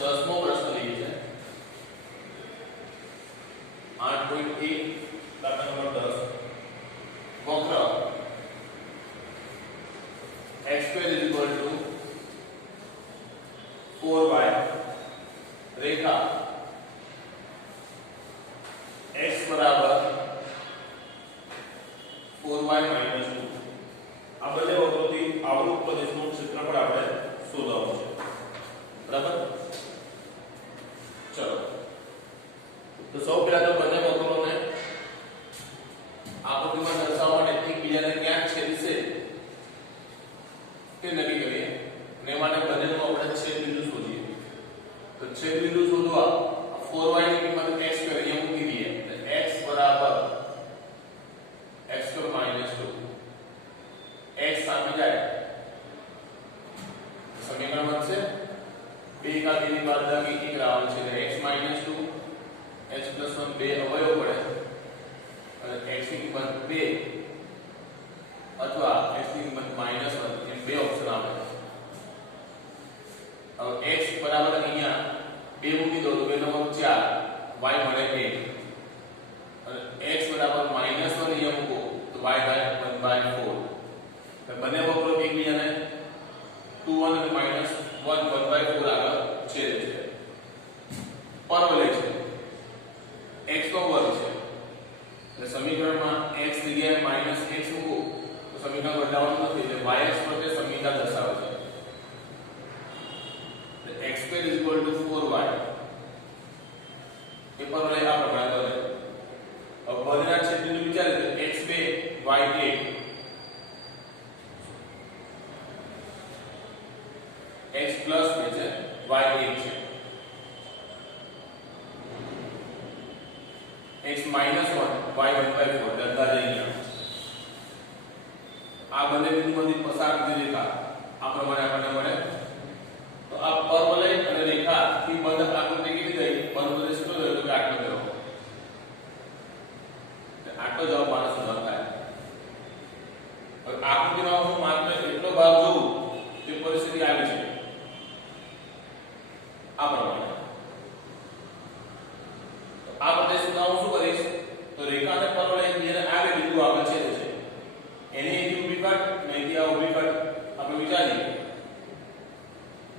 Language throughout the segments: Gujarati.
10મો પ્રશ્ન લઈએ છે 8.1 દાખલા નંબર 10 વક્ર x2 4y રેખા x બરાબર 4y - 2 આ બંને વક્રોથી આવૃત પ્રદેશનું ક્ષેત્રફળ આપણે શોધવાનું છે બરાબર ચલો તો સૌ પહેલા તો બંને વક્રોને આકૃતિમાં દર્શાવવા માટે એકબીજાને ક્યાં છેદશે તે નક્કી કરીએ અને માટે બંનેનું આપણે છેદ બિંદુ શોધીએ તો છેદ બિંદુ શોધવા 4y ની કિંમત x પર અહીંયા મૂકી દઈએ તો x બરાબર x2 - 2 x સામે જાય સમીકરણ બનશે 2 का 2 ની બાદબાકી 1 લાવવાનું છે એટલે x - 2 h + 1 બે અવયવ પડે અને x ની કિંમત 2 અથવા x ની કિંમત -1 એમ બે ઓપ્શન આવે હવે x બરાબર અહીંયા 2 મૂકી દો તો 2 નો વર્ગ 4 y મળે 1 અને x બરાબર -1 અહીંયા મૂકો તો y થાય 1/4 તો બંને વક્રો એકબીજાને 2 1 અને -1 1/4 આગળ છેદે છે પરવલય છે x નો વર્ગ છે એટલે સમીકરણમાં x જગ્યાએ -x મૂકો તો સમીકરણ બદલાવાનું નથી એટલે y અક્ષ પર તે સમીકરણ દર્શાવે છે એટલે x2 = 4y એ પરવલય આ પ્રમાણે બને હવે બંનેના છેદ બિંદુ વિચારીએ તો x2 y1 x પ્લસ છે y1 છે x - 1 y 1/4 અંદાજે અહીંયા આ બંને બિંદુમાંથી પસાર થતી રેખા આ પ્રમાણે આપણને મળે તો આ પરવલય અને રેખા થી બંધ આકૃતિ કેવી થઈ પરવલય શું થયો તો કે આટલો થયો આટલો જવાબ મારો સુધાર થાય હવે આકૃતિમાં હું માત્ર એટલો ભાગ જોઉં તે પરિસ્થિતિ આવી છે આ પ્રમાણે તો આ પ્રદેશમાં હું શું કરીશ તો રેખા અને પરવલય જેને આવે બિંદુ આગળ છેદે છે એની એક ઊભી કટ અને એક આ ઊભી કટ આપણે વિચારીએ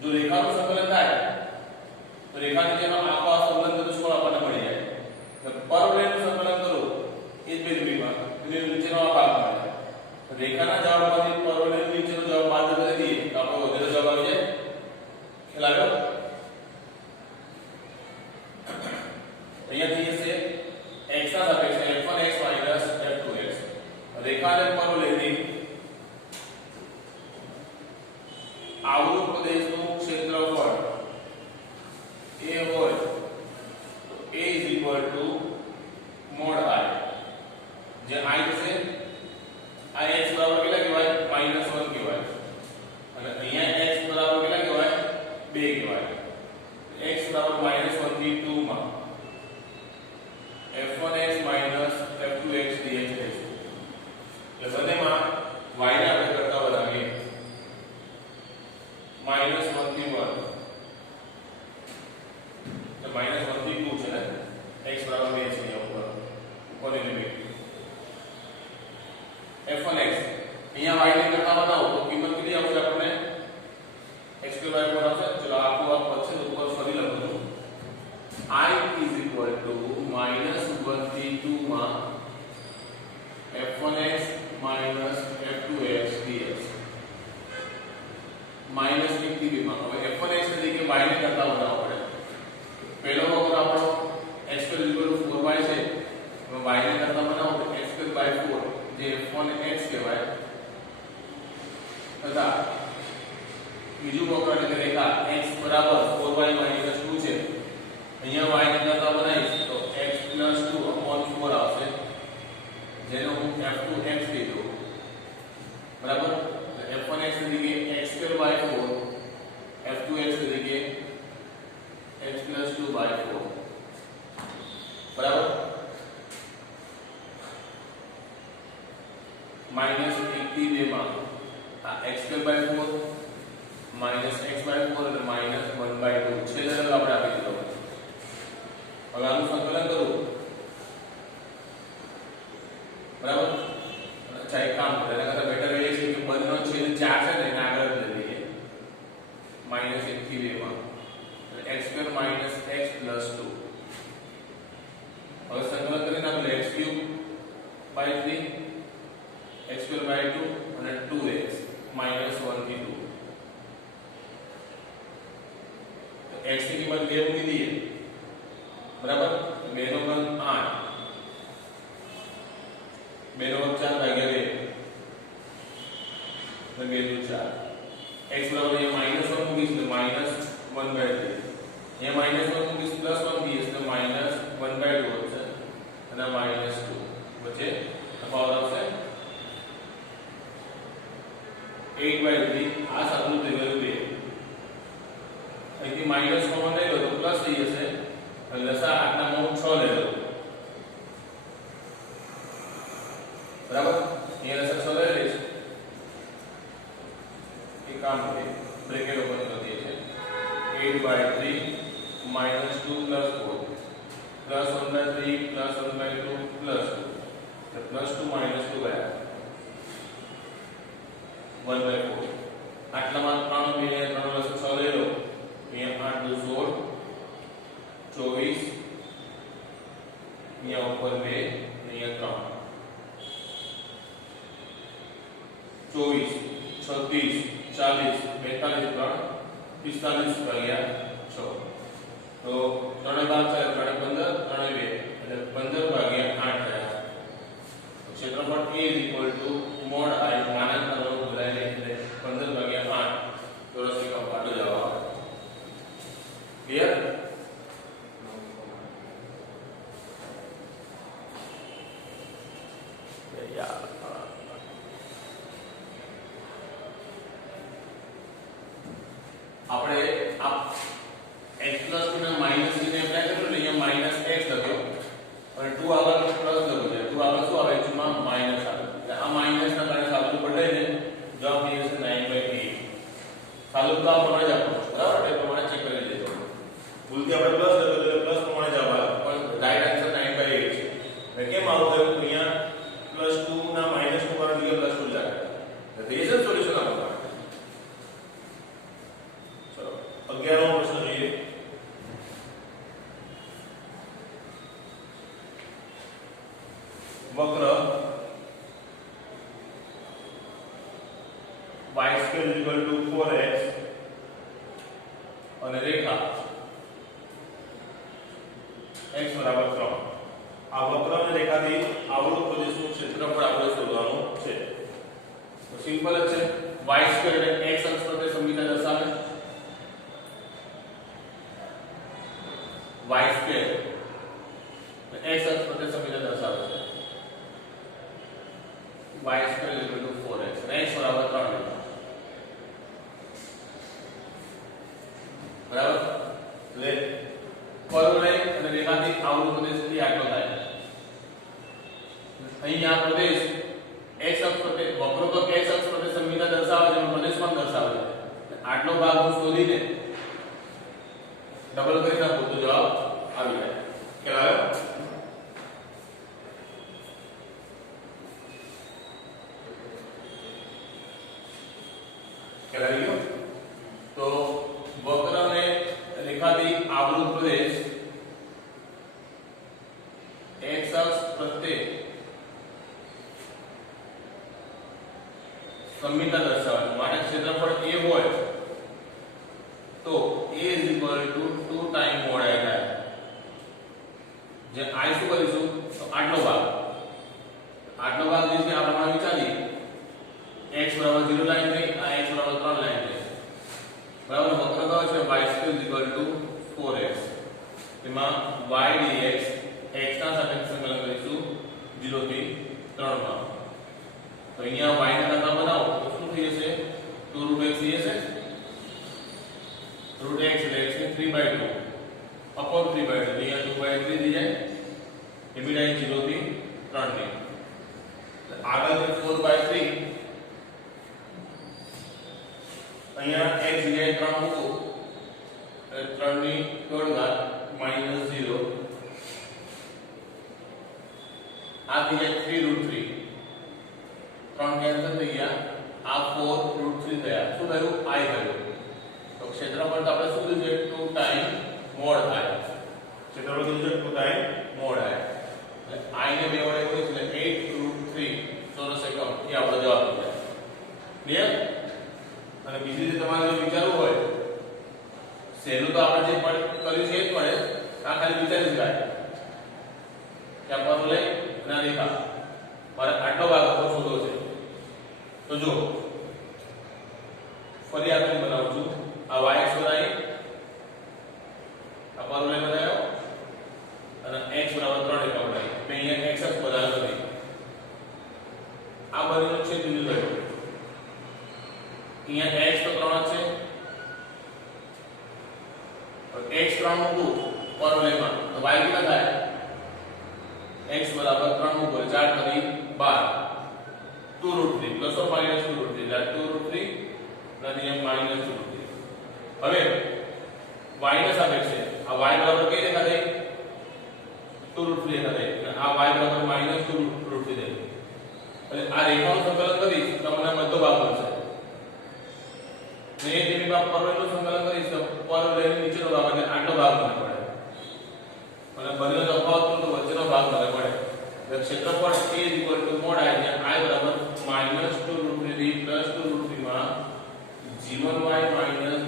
જો રેખાનું સંકલન થાય તો રેખા નીચેનો આખો સંકલન ચતુષ્કોણ આપણને મળી જાય તો પરવલયનું સંકલન કરો એ જ બિંદુમાં એટલે નીચેનો આ ભાગ મળે રેખાના જવાબમાંથી પરવલયનું નીચેનો જવાબ બાદ કરી દઈએ તો આપણો વધેલો જવાબ આવી જાય ખ્યાલ આવ્યો અહીંયા થી છે x ના સાપેક્ષે f1x - f2x રેખા અને પરવલયની આવૃત પ્રદેશનું ક્ષેત્રફળ a હોય તો a = mod I જે I છે આ x બરાબર કેટલા કહેવાય -1 કહેવાય અને અહીંયા x બરાબર કેટલા કહેવાય 2 કહેવાય x બરાબર -1 થી 2 માં f1x - f2x dx લઈશું એટલે બંનેમાં y ને આપણે કરતા બનાવીએ -1 થી 1 તો -1 થી 2 છે ને x બરાબર 2 છે અહીંયા ઉપરની લિમિટ f1x અહીંયા y ને કરતા બનાવો તો કિંમત કેટલી આવશે આપણને x2 y4 આવશે ચલો આખું આ પદ છે ઉપર ફરી લખું છું I is equal to -1 થી 2 માં f1x - f2x dx -1 થી 2 માં હવે f1x તરીકે y ને કરતા બનાવવો પડે પહેલો વક્ર આપણો x2 = 4y છે હવે y ને કરતા બનાવો તો x2/4 જે f1x કહેવાય તથા બીજું વક્ર એટલે રેખા x બરાબર 4y - 2 છે અહીંયા y ને કરતા બનાવીશ તો x + 2/4 આવશે જેનો હું f2x કીધું બરાબર તો f1x તરીકે x2/4 f2x તરીકે x + 2/4 બરાબર -1 થી 2 માં આ x2/4 -x/4 એટલે -1/2 છેલ્લે આપણે આપી દીધો. હવે આનું સંકલન કરું, બરાબર. અચ્છા, એક કામ કરો, એના કરતા બેટર એ છે કે બંનેનો છેદ 4 છે ને એને આગળ લઈ લઈએ -1 થી 2 માં, એટલે x² - x + 2. હવે સંકલન કરીને આપણે x³ / 3 x² / 2 અને 2x -1 થી 2. તો x ની કિંમત 2 મૂકી દઈએ, બરાબર. 2 નો ઘન 8, 2 નો વર્ગ 4 ભાગ્યા 2 એટલે 2 દુ 4. x બરાબર અહીંયા -1 મૂકીશ તો -1/3, અહીંયા -1 મૂકીશ +1 મૂકીશ તો -1/2 હશે અને -2 વચ્ચે તફાવત આવશે 8/3. આ સાદું થઈ ગયું 2. અહીંથી માઈનસ કોમન લઈ લો તો પ્લસ થઈ જશે, એટલે લસા 8 ના મો 6 લઈ લો, બરાબર. અહીંયા લસા 6 લઈ લઈશ. એક કામ છે, બ્રેકેટ ઓપન કરી દઈએ છે. 8/3 -2 + 4 +1/3 +1/2 +2 એટલે +2 - 2 ગયા 1/4. આટલામાં 3 2 3 લસા 6 લઈ લો, અહીંયા 8 2 16 24, અહીંયા ઉપર 2 અહીંયા 3 24 36 40 42 3 45 ભાગ્યા 6. તો 3 12 4 3 15 3 2 એટલે 15 ભાગ્યા 8 થયા. ક્ષેત્રફળ A = mod I માનક કરો બધાને એટલે 15 ભાગ્યા 8 ચોરસ એકમ આટલો જવાબ આવે. ક્લિયર? આપણે આ x + 2 ને -3 ને એપ્લાય કર્યું એટલે અહીંયા -x લખ્યો અને 2 આગળ પ્લસ લખ્યો છે. 2 આગળ શું આવે? માં માઈનસ આવે, એટલે આ માઈનસ ના કારણે સાદું બદલાઈને જવાબ થઈ જશે 9/8. સાદું તો આ પ્રમાણે જ આપવાનું છે, બરાબર. એ પ્રમાણે ચેક કરી લેજો. ભૂલથી આપણે પ્લસ લખ્યો એટલે પ્લસ પ્રમાણે જવાબ આવે, પણ રાઈટ આન્સર 9/8 છે. એટલે કેમ આવું થયું? તો અહીંયા +2 ના -2 કારણ કે +2 લાગે, એટલે થઈ જશે સોલ્યુશન આપવાનું. ચલો 11મો પ્રશ્ન જોઈએ. વક્ર y² = 4x અને રેખા x = 3. આ વક્ર અને રેખાથી આવૃત પ્રદેશનું ક્ષેત્રફળ આપણે શોધવાનું છે. તો સિમ્પલ જ છે. y² એટલે x અક્ષ પર સંમિતા દર્શાવે, y² x અક્ષ પર સંમિતા દર્શાવે છે. y² = 4x અને x = 3. બરાબર. એટલે કર્વ લાઈન અને રેખાથી આવૃત પ્રદેશ સુધી આટલો થાય. અહીં આ પ્રદેશ x અક્ષ પર વક્ર તો x અક્ષ પર સંમિતા દર્શાવે છે, પ્રદેશ પણ દર્શાવે છે. આટલો ભાગ હું શોધીને ડબલ કરી નાખું તો જવાબ આવી જાય. ખ્યાલ આવ્યો? ખ્યાલ આવી ગયો? તો વક્ર અને રેખાથી આવૃત પ્રદેશ x અક્ષ પ્રત્યે સંમિતા દર્શાવે માટે ક્ષેત્રફળ a હોય તો a = 2 ટાઈમ mod I થાય. જે I શું કરીશું? તો આટલો ભાગ જે છે આ પ્રમાણે વિચારીએ. x = 0 લાઈન થઈ, આ x = 3 લાઈન થઈ, બરાબર. વક્ર કયો છે? y² = 4x. એમાં y dx x ના સાપેક્ષે સંકલન કરીશું 0 થી 3 માં. તો અહીંયા y ના દાખલા બનાવો તો શું થઈ જશે? 2√x થઈ જશે. √x એટલે x ની 3/2 upon 3/2 એટલે અહીંયા 2/3 થઈ જાય. લિમિટ અહીં 0 થી 3 ની. આગળ 4/3 અહીંયા x 3 મૂકો એટલે 3 ની દોઢ ઘાત -0 આ થઈ જાય 3√3 3 કેન્સલ થઈ ગયા આ 4√3 થયા શું થયું I થયું તો ક્ષેત્રફળ તો આપણે શું લીધું છે 2 ટાઈમ મોડ I ક્ષેત્રફળ કીધું છે 2 ટાઈમ મોડ I એટલે I ને બે વડે ગુણીએ એટલે 8√3 ચોરસ એકમ એ આપણો જવાબ થઈ જાય ક્લિયર અને બીજી રીતે તમારે જો વિચારવું હોય સહેલું તો આપણે જે કર્યું છે એ જ પડે આ ખાલી વિચારી શકાય કે આ પર લઈ અને રેખા મારે આટલો ભાગ આખો શોધવો છે તો જો ફરી આપણે બનાવું છું આ y અક્ષ બનાવી આ પર લઈ બનાવ્યો અને x બરાબર 3 રેખા બનાવી મેં અહીંયા x અક્ષ બનાવ્યો નથી આ બંનેનું છેદ બિંદુ થયું અહીંયા x તો 3 છે x 3 મૂકું પરવલયમાં તો y કેટલા થાય x બરાબર 3 મૂકો 4 કરી 12 2√3 પ્લસ ઓર માઈનસ 2√3 એટલે 2√3 નથી એમ માઈનસ 2√3 હવે y ના સાપેક્ષે આ y બરાબર કઈ રેખા થઈ 2√3 રેખા થઈ અને આ y બરાબર માઈનસ 2√3 થઈ એટલે આ રેખાનું સંકલન કરીશ તો મને બધો ભાગ મળશે ને જેની બાદ પરવલયનું સંકલન કરીશ તો પરવલયની નીચેનો ભાગ એટલે આટલો ભાગ મને મળે અને બંનેનો તફાવત તો વચ્ચેનો ભાગ મને મળે એટલે ક્ષેત્રફળ A મોડ I જ્યાં I બરાબર -2√3 +2√3 માં g1y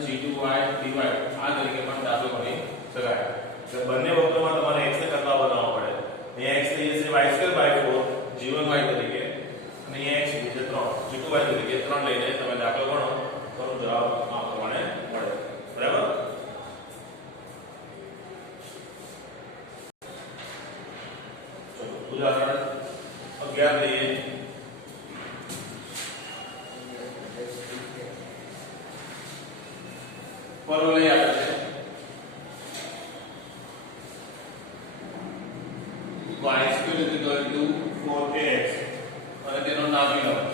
g2y ડિવાઇડ આ તરીકે પણ દાખલો ગણી શકાય એટલે બંને વક્રમાં તમારે x ને કરતા બનાવવો પડે અહીંયા x થઈ જશે y2/4 g1y તરીકે અને અહીંયા x છે 3 g2y તરીકે 3 લઈને તમે દાખલો ગણો તો જવાબ આ પ્રમાણે મળે બરાબર ચલો ઉદાહરણ 11 લઈએ પરવલય આપે છે y2 4ax અને તેનો નાભી લંબ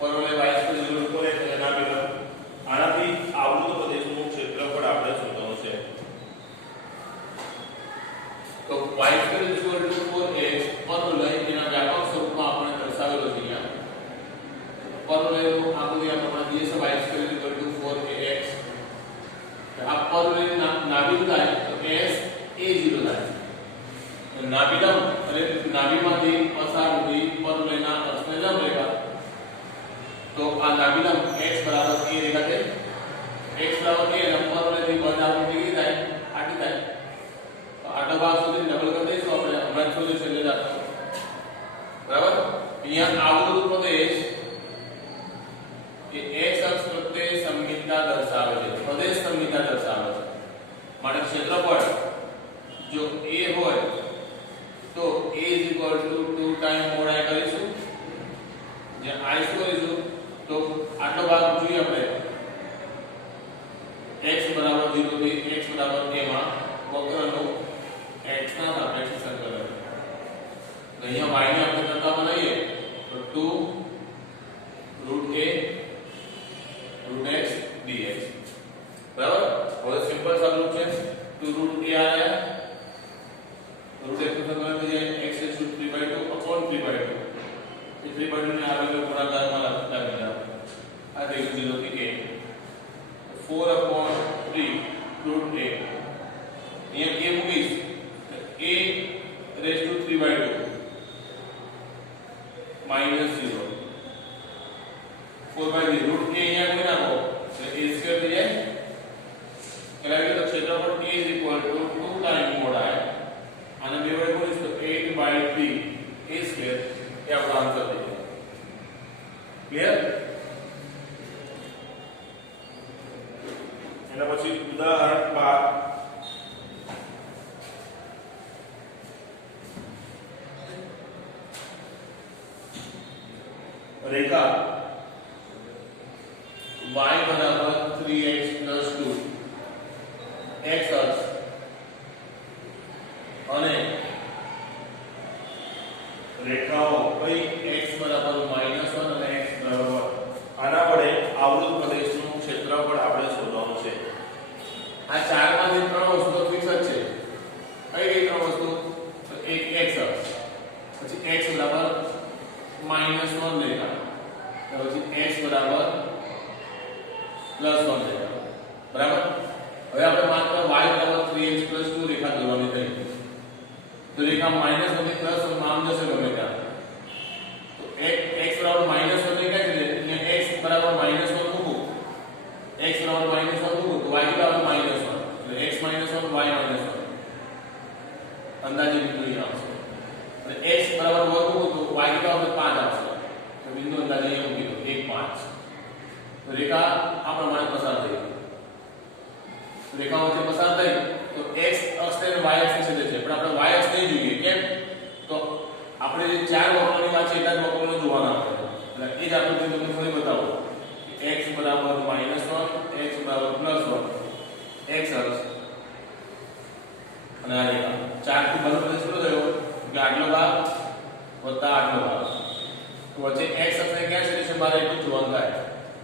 પરવલય y2 4ax અને નાભી લંબ આનાથી આવૃત પ્રદેશનું ક્ષેત્રફળ આપણે શોધવાનું છે તો y2 4ax પરવલય એના વ્યાપક સ્વરૂપમાં આપણે દર્શાવેલો છે અહીંયા પરવલયનું આકૃતિ આ પ્રમાણે દઈએ છે y2 4ax આ પરવલયના નાભી થાય તો s a0 થાય નાભીલંબ અને નાભીમાંથી પસાર થતી પરવલયના અક્ષને લંબ રેખા તો આ નાભીલંબ x બરાબર a રેખા છે x બરાબર a અને પરવલયની બંધ આકૃતિ કેવી થાય આટલી થાય તો આટલો ભાગ સુધી ડબલ કરી દઈશું આપણે હમણાં શોધ્યું છે એટલે બરાબર અહીંયા આવૃત પ્રદેશ કે x અક્ષ પ્રત્યે સંમિતતા દર્શાવે છે પ્રદેશ સંમિતતા દર્શાવે છે માટે ક્ષેત્રફળ જો a હોય તો a 2 ટાઈમ મોડ I કરીશું જે I શું કરીશું તો આટલો ભાગ જોઈએ આપણે x બરાબર 0 થી x બરાબર a માં વક્રનું x ના સાપેક્ષે સંકલન અહીંયા y ને આપણે કરતા બનાવીએ તો 2 √a √x dx બરાબર હવે સિમ્પલ સાદું છે 2 √a આયા √x નું સંકલન થઈ જાય x = 3/2 3/2 એ 3/2 ને આ વેલ્યુ ગુણાકારમાં લખી દીધા આ થઈ 0 થી a 4/3 √a અહીંયા a મૂકીશ a raised to 3/2 -0 4/3 √a અહીંયા કોઈ નાખો એટલે a સ્ક્વેર થઈ જાય એટલે કે ક્ષેત્રફળ a = 2 ટાઈમ મોડ I અને બે વડે ગુણીશ તો 8/3 a સ્ક્વેર એ આપણો આન્સર થઈ જાય ક્લિયર એના પછી ઉદાહરણ 12 રેખા y બરાબર 3x + 2 x અક્ષ અને રેખાઓ કઈ x બરાબર -1 અને x બરાબર ક્ષેત્રફળ આપણે શોધવાનું છે. આ ચારમાંથી ત્રણ વસ્તુ ફિક્સ જ છે. કઈ કઈ ત્રણ વસ્તુ? તો એક x અક્ષ, પછી x બરાબર -1 રેખા, પછી x બરાબર +1 રેખા. બરાબર. હવે આપણે માત્ર y બરાબર 3x + 2 રેખા દોરવાની થઈ. તો રેખા -1 થી +1 નામ જશે ગમે ત્યાં. તો x બરાબર -1 રેખા છે એટલે x બરાબર -1 મૂકું. x બરાબર -1 મૂકું તો y બરાબર -1 એટલે x -1 y -1 અંદાજે બિંદુ આવશે. અને x બરાબર વર્ગ મૂકું તો y બરાબર 5 આવશે. તો બિંદુ અંદાજે અહીં મૂકી દો 1 5. તો રેખા આ પ્રમાણે પસાર થઈ. રેખા વચ્ચે પસાર થઈ તો x અક્ષ અને y અક્ષ છેદે છે, પણ આપણે y અક્ષ નહીં જોઈએ. કેમ? તો આપણે જે ચાર વક્રોની વાત છે એટલા જ વક્રોને જોવાના આપણે. એટલે એ જ આપણે તમને ફરી બતાવો. x બરાબર -1, x બરાબર +1, x અક્ષ અને આ રેખા. ચાર થી બનો એટલે શું થયો કે આટલો ભાગ વત્તા આટલો ભાગ. તો વચ્ચે x અક્ષને ક્યાં છેદે છે મારે એટલું જોવાનું થાય.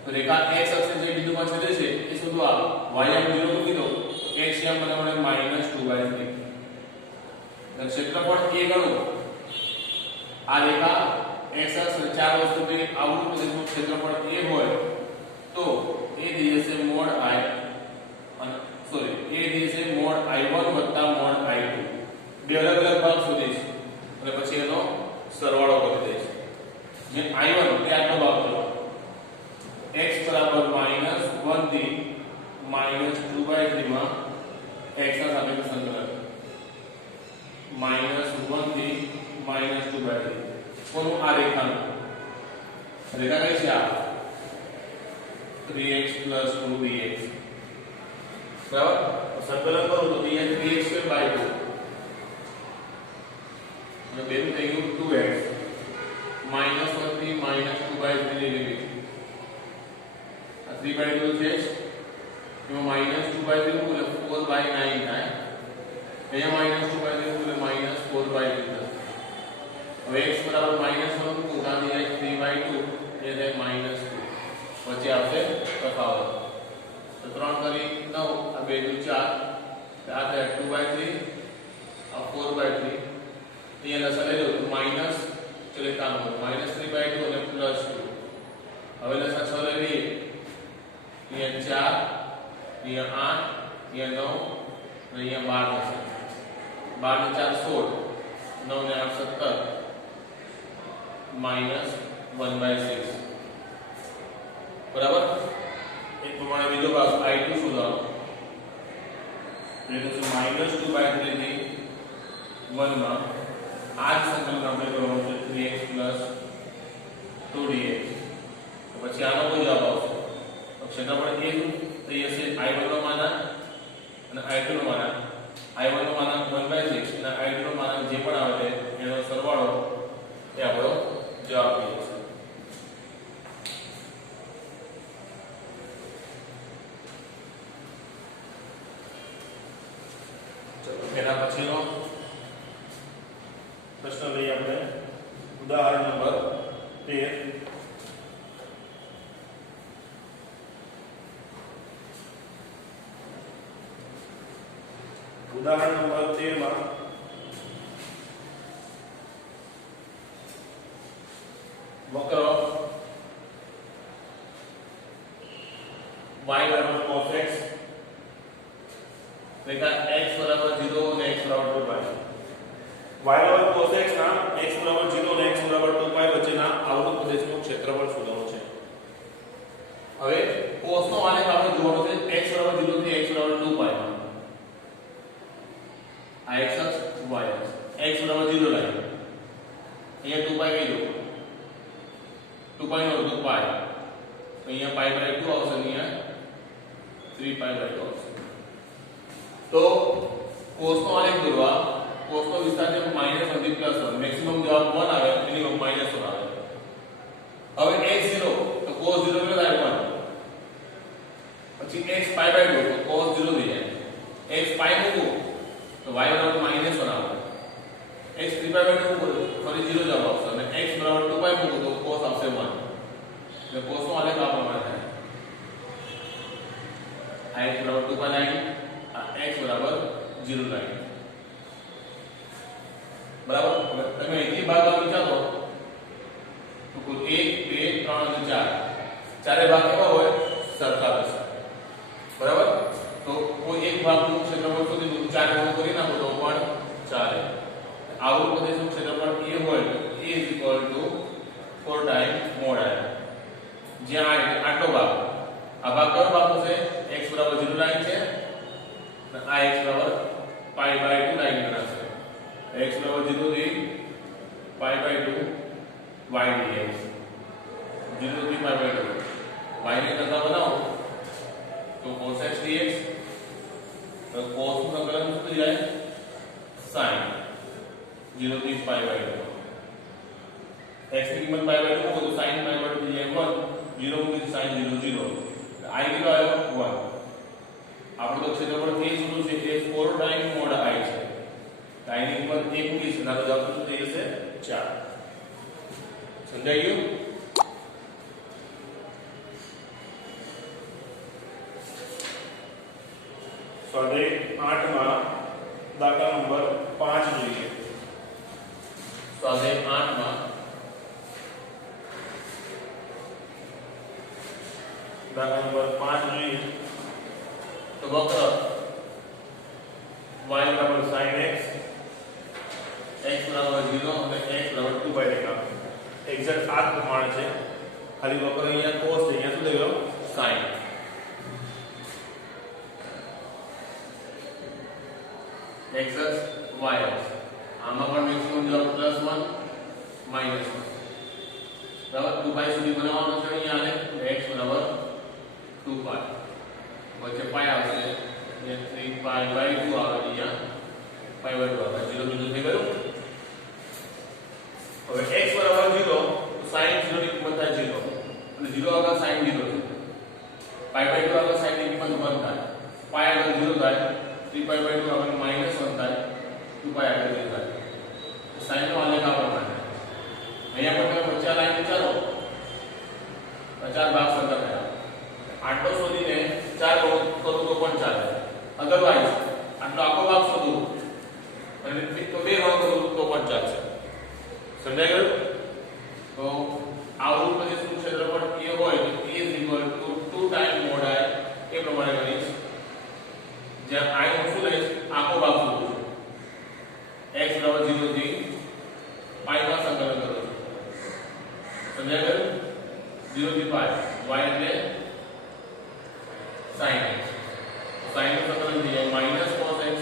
તો રેખા x અક્ષને જે બિંદુમાં છેદે છે એ શોધવા y એમ 0 મૂકી દો. x એમ મને મળે -2/3. ક્ષેત્રફળ a ગણો. આ રેખા x અક્ષ અને ચાર વસ્તુ પે આવૃત પ્રદેશનું ક્ષેત્રફળ a હોય તો એ થઈ જશે મોડ i અને સોરી એ થઈ જશે મોડ i1 વત્તા મોડ i2. બે અલગ અલગ ભાગ શોધીશ અને પછી એનો સરવાળો કરી દઈશ. જે i1 એ આટલો ભાગ છે. x બરાબર -1 થી -2/3 માં x ના સાપેક્ષે સંકલન -1 થી -2/3 કોનું? આ રેખાનું. રેખા કઈ છે? આ 3x + 2dx. બરાબર. સંકલન કરું તો અહીંયા 3x2/2 અને બેનું થઈ ગયું 2x -1 થી -2/3 ની લિમિટ. આ 3/2 છે એમાં -2/3 મૂકું એટલે 4/9 થાય. અહીંયા -2/3 મૂકું એટલે -4/3 થાય. હવે x બરાબર -1 મૂકું તો અહીંયા 3/2 એ થાય -2. વચ્ચે આવશે તફાવત. તો 3 કરી 9 આ 2 × 4 આ થાય 2/3 આ 4/3. અહીંયા લસા લઈ લો તો માઈનસ ચલે કામ -3/2 અને +2. હવે લસા 6 લઈ લઈએ. અહીંયા 4 અહીંયા 8 અહીંયા 9 અને અહીંયા 12 થશે. 12 ને 4 16 9 ને 8 17 -1/6. બરાબર. એક પ્રમાણે બીજો ભાગ i2 શોધવાનો. એટલે કે -2/3 થી 1 માં આ જ સંકલન આપણે કરવાનું છે 3x + 2dx. તો પછી આનો કોઈ જવાબ આવશે. તો ક્ષેત્રફળ a થઈ જશે i1 નો માનાંક અને i2 નો માનાંક. i1 નો માનાંક 1/6 અને i2 નો માનાંક જે પણ આવે એનો સરવાળો એ આપણો જવાબ થઈ જશે. એના પછીનો પ્રશ્ન લઈએ આપણે. ઉદાહરણ નંબર 13. ઉદાહરણ નંબર 13 માં વક્ર y બરાબર cos x રેખા x બરાબર 0 અને x બરાબર 2π. y બરાબર cos x ના x બરાબર 0 અને x બરાબર 2π વચ્ચેના આવૃત પ્રદેશનું ક્ષેત્રફળ શોધવાનું છે. હવે cos નો આલેખ આપણે જોવાનો છે x બરાબર 0 થી x બરાબર 2π માં. આ x અક્ષ y અક્ષ. x બરાબર 0 લાઈન. અહીંયા 2π કહી દો. 2π નો અડધો π. અહીંયા π/2 આવશે, અહીંયા 3π/2 આવશે. તો cos નો આલેખ દોરવા cos નો વિસ્તાર છે -1 થી +1. મેક્સિમમ જવાબ 1 આવે, મિનિમમ -1 આવે. હવે x0 તો cos 0 કેટલો થાય 1. પછી x π/2 તો cos 0 થઈ જાય. x π મૂકો તો y બરાબર -1 આવે. x 3π/2 મૂકો ફરી 0 જવાબ આવશે અને x બરાબર 2π મૂકો તો cos આવશે 1. એટલે cos નો આલેખ આ પ્રમાણે થાય. 0 લાઈન બરાબર. હવે તમે અહીંથી ભાગવા વિચારો તો કુલ 1 2 3 અને 4 ચારે ભાગ કેવા હોય સરખા હશે બરાબર. તો કોઈ એક ભાગનું ક્ષેત્રફળ શોધી દો 4 ગુણો કરી નાખો તો પણ ચાલે. આવું પ્રદેશનું ક્ષેત્રફળ a હોય તો a is equal to 4 times mod i જ્યાં આટલો ભાગ આ ભાગ કયો ભાગ હશે x બરાબર 0 લાઈન છે અને આ x બરાબર pi by 2 લાઈન બનાવશે. x બરાબર 0 થી pi by 2 y dx 0 થી pi by 2 y ને કરતા બનાવો તો cos x dx તો cos નું સંકલન શું થઈ જાય sin 0 થી pi by 2 x ની કિંમત pi by 2 મૂકો તો sin pi by 2 થઈ જાય 1 0 મૂકી sin 0 0 i કેટલો આવ્યો 1. આપણે તો ક્ષેત્રફળ a શું છે એ 4 ટાઈમ mod i છે. i ની કિંમત 1 મૂકી છે તો જવાબ શું થઈ જશે 4. સમજાઈ ગયું. સ્વાધ્યાય 8 માં દાખલા નંબર 5 જોઈએ. સ્વાધ્યાય 8 માં દાખલા નંબર 5 જોઈએ. તો વક્ર y બરાબર sin x x બરાબર 0 અને x બરાબર 2 2 રેખા એક્ઝેક્ટ આ પ્રમાણે છે. ખાલી વક્ર અહીંયા cos છે, અહીંયા શું દેવો sin x y આમાં પણ મેક્સિમમ જવાબ +1 -1 બરાબર 2 પાઈ સુધી બનાવવાનો છે. અહીંયા આને x બરાબર 2 પાઈ વચ્ચે પાઈ આવશે એટલે 3 પાઈ બાય 2 આવે. અહીંયા પાઈ બાય 2 આવે 0 બીજું થઈ ગયું. હવે x બરાબર 0 તો sin 0 ની કિંમત થાય 0 અને 0 આગળ sin 0 છે. પાઈ બાય 2 આગળ sin ની કિંમત 1 થાય. પાઈ આગળ 0 થાય 3 પાઈ બાય 2 આગળ -1 થાય 2 પાઈ આગળ 0 થાય. sin નો આલેખ આ પ્રમાણે. અહીંયા પણ તમે વચ્ચે લાઈન વિચારો 4 ભાગ સરખા થયા. આટલો શોધીને 4 ગુણો કરું તો પણ ચાલે. અધરવાઇઝ આટલો આખો ભાગ શોધું અને તો 2 ગુણો કરું તો પણ ચાલશે. સમજાઈ ગયું. તો આવૃત પ્રદેશનું ક્ષેત્રફળ a હોય તો a is equal to 2 times mod i એ પ્રમાણે ગણીશ. જ્યાં i નું શું લઈશ આખો ભાગ શોધું છું. x બરાબર 0 થી pi માં સંકલન કરું છું. સમજાઈ ગયું. 0 થી pi y એટલે sin x sin નું સંકલન થઈ જાય -cos x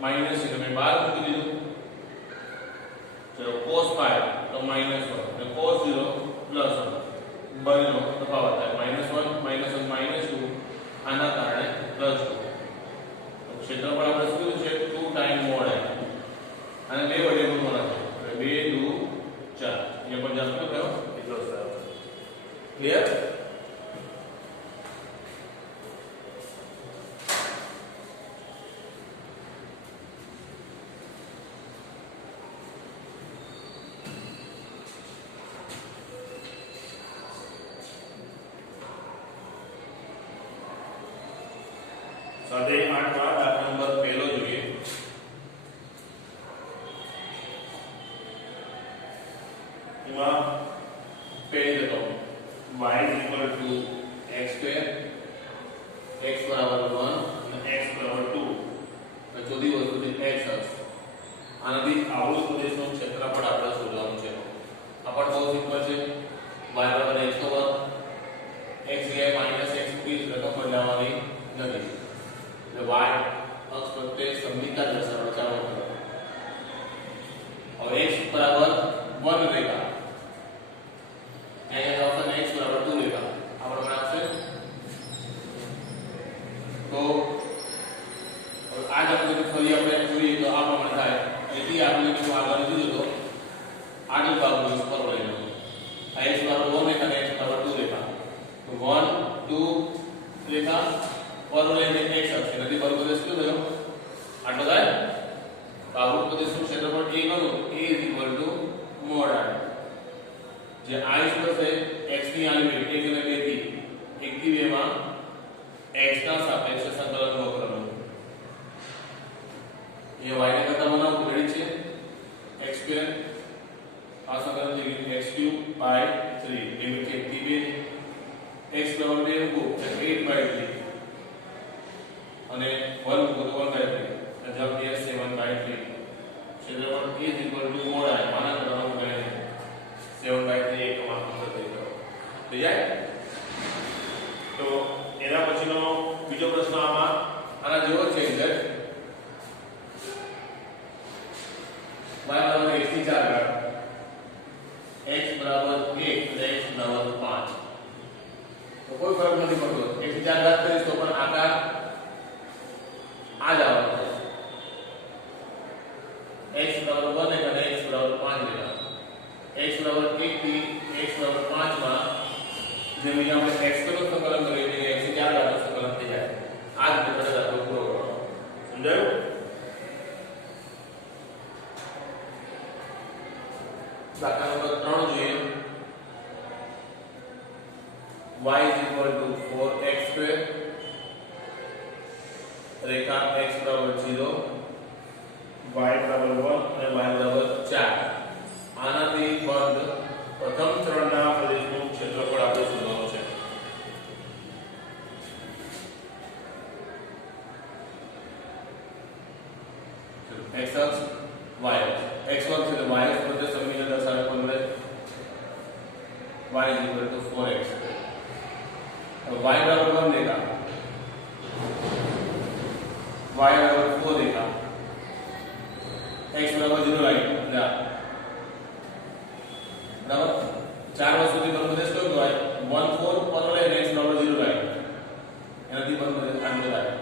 માઈનસ છે તમે બહાર મૂકી દીધું. ચલો cos pi તો -1 અને cos 0 +1 બંનેનો તફાવત થાય -1 -1 -2 આના કારણે +2. તો ક્ષેત્રફળ આપણે શું છે 2 ટાઈમ mod i અને 2 વડે ગુણવાના છે 2 2 4 એ પણ જાણો કયો એટલો સરળ. ક્લિયર. સ્વાધ્યાય 8 માં દાખલા નંબર 1 જોઈએ. એમાં પેજ લખો y is equal to x2 x બરાબર 1 અને x બરાબર 2 અને ચોથી વસ્તુ છે x અક્ષ. આનાથી આવૃત પ્રદેશનું ક્ષેત્રફળ આપણે શોધવાનું છે. આ પણ બહુ સિમ્પલ છે. y બરાબર x નો વર્ગ x જગ્યાએ -x મૂકી રકમ બદલાવાની નથી. એટલે y અક્ષ પ્રત્યે સમમિતા દર્શાવો. ચાલો હવે x બરાબર 1 રેખા અહીંયા આવશે x બરાબર 2 રેખા આ પ્રમાણે આવશે. તો આ જગ્યાએ ફરી આપણે જોઈએ તો આ પ્રમાણે થાય. એથી આપણે જો આગળ જોઈએ તો આગળ ભાગનું સ્પર્શ લઈ લો. આ x બરાબર 1 રેખા અને x બરાબર 2 રેખા તો 1 2 રેખા પર લઈને x અક્ષ નથી પર પ્રદેશ શું થયો આટલો થાય. આવૃત પ્રદેશનું ક્ષેત્રફળ a ગણો તો a is equal to mod i જે i શું થશે x ની આ લિમિટ 1 અને 2 થી 1 થી 2 માં x ના સાપેક્ષે સંકલન વક્રનું આ સંકલન થઈ ગયું x³ by 3 એટલે કે t2 x બરાબર 2 મૂકો એટલે 8 by 3 અને 1 મૂકો તો 1 by 3 એટલે જવાબ છે 7 by 3 ક્ષેત્રફળ is equal to mod I માના કરવાનું કહે છે 7 by 3 એકમ આંકડો થઈ ગયો થઈ જાય તો એના પછીનો બીજો પ્રશ્ન આના જેવો છે અંદર y બરાબર 1 થી 4 ઘાત x બરાબર 1 અને x બરાબર 5 તો કોઈ ફરક નથી પડતો 1 થી 4 ઘાત કરીશ તો પણ આકાર આ જ આવવાનો છે x બરાબર 1 અને x બરાબર 5 લેવા x બરાબર 1 થી x બરાબર 5 માં જેમ અહીં આપણે x નું સંકલન કરીએ છીએ x થી 4 ઘાતનું સંકલન થઈ જાય આ જ રીતે દાખલો પૂરો કરવાનો સમજાયું દાખલા નંબર 3 જોઈએ y is equal to 4x² Rekha x બરાબર 0 y બરાબર 1 અને y બરાબર 4 આનાથી બંધ પ્રથમ ચરણના પ્રદેશનું ક્ષેત્રફળ આપણે શોધવાનું છે x અક્ષ y અક્ષ x અક્ષ એટલે y અક્ષ પર સમીકરણ દર્શાવે પણ મળે y is equal to 4x y બરાબર 1 દેખા y બરાબર 4 દેખા x બરાબર 0 લાઈન એટલે બરાબર 4 વર્ષ સુધી બંધ કયો કહેવાય 1 4 પર લે x બરાબર 0 લાઈન એનાથી બંધ આંતર લાઈન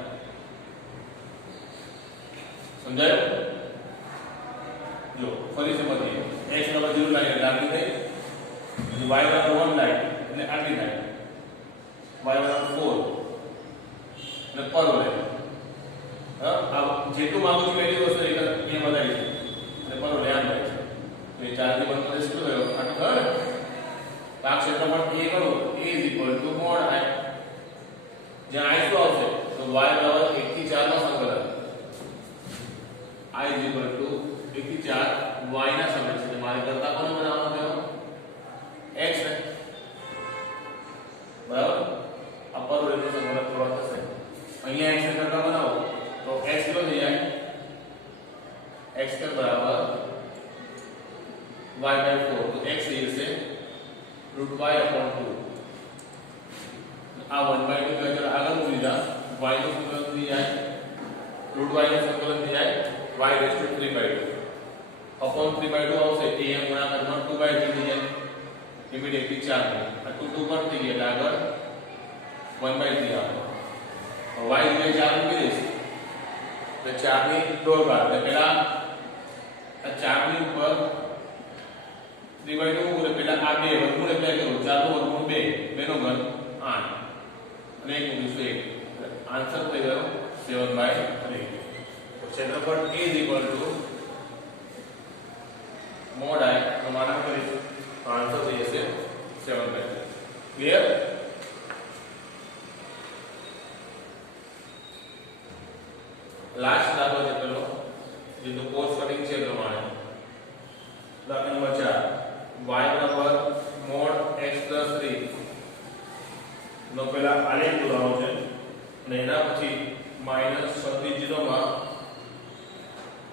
સમજાયું જો ફરી સમજીએ x બરાબર 0 લાઈન એટલે આટલી થઈ y બરાબર 1 લાઈન એટલે આટલી લાઈન y બરાબર 4 એટલે પર લે આ જેટલું માંગુ છું એટલી વસ્તુ એક અહીંયા બતાવી છે એટલે પર લે આમ થાય છે તો એ 4 થી બંધ કરે શું થયો આટલું ખબર ને આ ક્ષેત્રફળ a કરો a is equal to mod I જ્યાં I શું આવશે તો y બરાબર 1 થી 4 નો સંકલન I is equal to 1 થી 4 y ના સમીકરણ છે મારે કરતા કોને બનાવવાનો થયો x ને બરાબર આ પર રેખનું સંકલન થોડા થશે અહીંયા x ને કરતા બનાવો તો x કેટલો થઈ જાય x કે બરાબર y by 4 તો x એ છે √y/2 આ 1/2 કે અચળ આગળ મૂકી દીધા y નું સંકલન થઈ જાય √y નું સંકલન થઈ જાય y raised to 3/2 upon 3/2 આવશે am ગુણાકારમાં 2/3 થઈ જાય ઇમિડિયેટલી 4 આ 2 પર થઈ ગયા આગળ 1/3 આવે y ની 4 મૂકી દઈશ તો 4 ની ડોર બાદ એટલે પહેલા આ 4 ની ઉપર 3/2 મૂકો એટલે પહેલા આ 2 વર્ગમૂળ એપ્લાય કરો 4 નું વર્ગમૂળ 2 2 નો ઘન 8 અને 1 મૂકીશું 1 આન્સર થઈ ગયો 7/3 ક્ષેત્રફળ a is equal to mod I પ્રમાણ કરીશું આન્સર થઈ જશે 7/3 ક્લિયર લાસ્ટ દાખલો છે પેલો જેનું કોર્સ કટિંગ છે પ્રમાણે દાખલા નંબર 4 y બરાબર mod x 3 નો પહેલા આલેખ દોરવાનો છે અને એના પછી -36 માં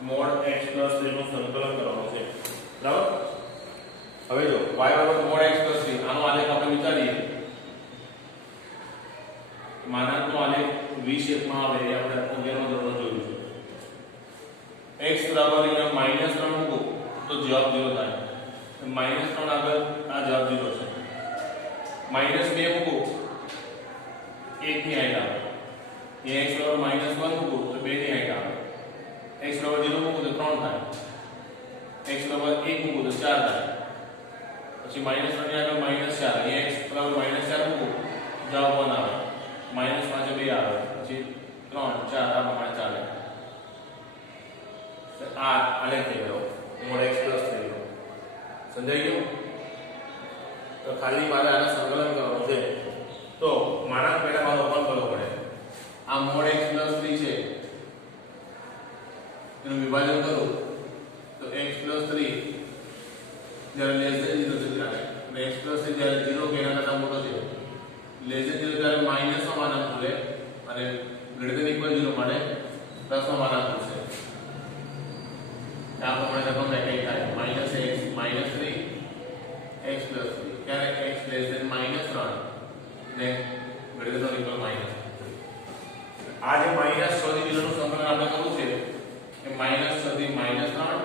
mod x 3 નું સંકલન કરવાનું છે બરાબર હવે જો y બરાબર mod x 3 આનો આલેખ આપણે વિચારીએ માનાંકનો આલેખ v શેપમાં આવે એ આપણે 11 માં ધોરણમાં જોયું છે x બરાબર અહીંયા -3 મૂકો તો જવાબ 0 થાય -3 આગળ આ જવાબ 0 છે -2 મૂકો 1 ની હાઈટ આવે એ x બરાબર -1 મૂકો તો 2 ની હાઈટ આવે x બરાબર 0 મૂકો તો 3 થાય x બરાબર 1 મૂકો તો 4 થાય પછી -3 ની આગળ -4 અહીંયા x બરાબર -4 મૂકો જવાબ 1 આવે -5 2 આવે પછી 3 4 આ પ્રમાણે ચાલે આ આલેખ થઈ ગયો mod x 3 સમજાઈ ગયું તો ખાલી મારે આને સંકલન કરવાનું છે તો માના પહેલા મારો ઓપન કરવો પડે આ mod x 3 છે એનું વિભાજન કરું તો x 3 જ્યારે લેસ ધેન 0 છે ત્યારે અને x પ્લસ છે જ્યારે 0 કે એના કરતા મોટો છે લેસ ધેન 0 ત્યારે માઈનસ માં માનાંક ખુલે અને ગ્રેટર ધેન ઇક્વલ 0 માટે પ્લસ માં માનાંક ખુલશે આ પ્રમાણે રકમ લખાઈ થાય -x -3 x + 3 ત્યારે x લેસ ધેન -3 ને ગ્રેટર ધેન ઇક્વલ -3 આ જે -6 થી 0 નું સંકલન આપણે કરવું છે એ -6 થી -3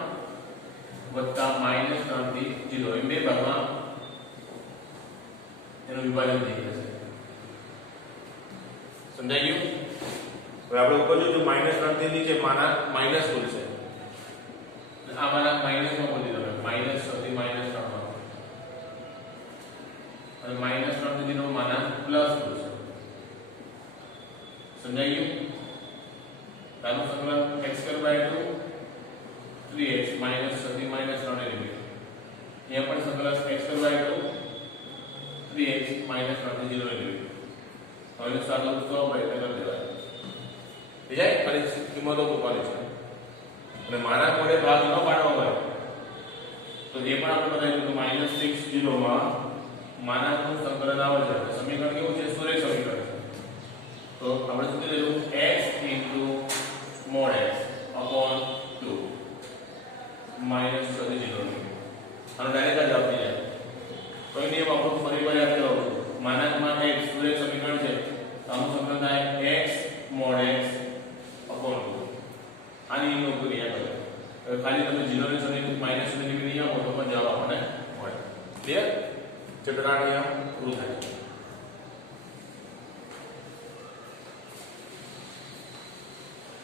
વત્તા -3 થી 0 એમ બે ભાગમાં એનું વિભાજન થઈ જશે સમજાઈ ગયું હવે આપણે ઉપર જો -3 થી નીચે માનાંક માઈનસ ખુલશે આ માનાંક માઈનસ માં બોલી દો -6 થી -3 અને -3 થી 0 માનાંક પ્લસ ખુલશે સમજાઈ ગયું દાનું સંકલન x2/2 3x -6 થી -3 ની લિમિટ અહીંયા પણ સંકલન x2/2 3x -3 થી 0 ની લિમિટ હવે સાદો તો ભાઈ કરી દેવાય બીજાય ખાલી કિંમતો મૂકવાની છે અને માનાંક વડે ભાગ ન પાડવો હોય તો જે પણ આપણે બતાવ્યું તો -6 માં માનાંકનું સંકલન આવે છે સમીકરણ કેવું છે સુરેખ સમીકરણ તો આપણે શું કીધું x mod x upon 2 -6 થી 0 આનો ડાયરેક્ટ જ આપી જાય કોઈ નિયમ આપણો ફરીવાર યાદ કરો માનાંકમાં x સુરેખ સમીકરણ છે આનું સંકલન થાય x mod x upon 2 આની એનો ઉપયોગ યાદ કરો હવે ખાલી તમે 0 ની સમીકરણ -0 ની લિમિટ આવો તો પણ જવાબ આપણને મળે ક્લિયર ચેપ્ટર આ નિયમ પૂરું થાય